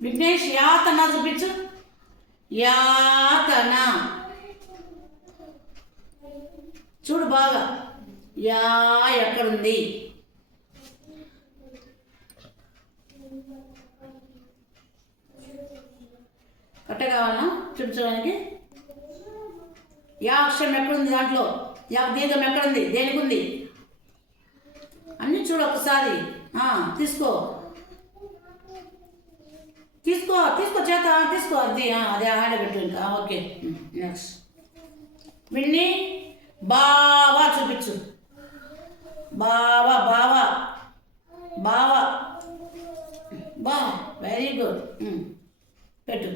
విఘ్నేష్ యాతన చూపించు. యాతన చూడు బాగా. యా ఎక్కడుంది? కట్ట కావాలా చూపించడానికి? యా అక్షరం ఎక్కడుంది దాంట్లో? యా దీర్ఘం ఎక్కడుంది? దేనికి ఉంది? అన్నీ చూడు ఒకసారి. తీసుకో తీసుకో తీసుకో చేత తీసుకో. అది అదే ఆడబెట్టు ఇంకా. Okay next. విన్ని బావా చూపించు. బావా బావా బావా బా వెరీ గుడ్. పెట్టు.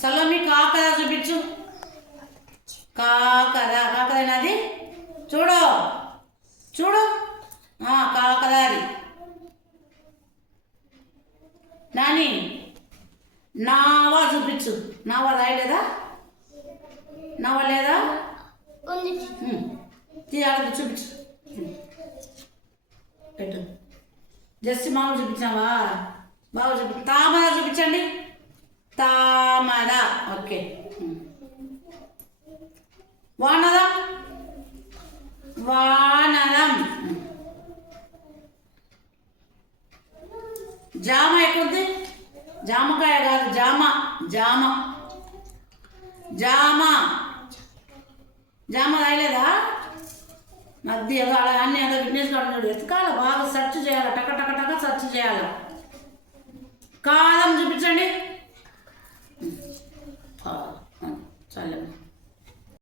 సలోమి కాకర చూపించు. కాకర కాకరనాది చూడు చూడు. కాకరాది. నాని నావా చూపించు. నావా రాయలేదా? నావా లేదా? తీయాలి చూపించు. పెట్టు. జస్ట్ మామూలు చూపించావా? బాగా చూపి. తామర చూపించండి. తామర. ఓకే. వానరం. వానరం. జామ ఎక్కడుంది? జామకాయ కాదు, జామ. జామ జామ జామ రాయలేదా? మధ్య ఏదో అలా అన్నీ ఏదో విఘ్నేష్ గారు ఎత్తుకాల బాగా సెర్చ్ చేయాలి. టక టక టక సెర్చ్ చేయాలి. కాలం చూపించండి. చాలు.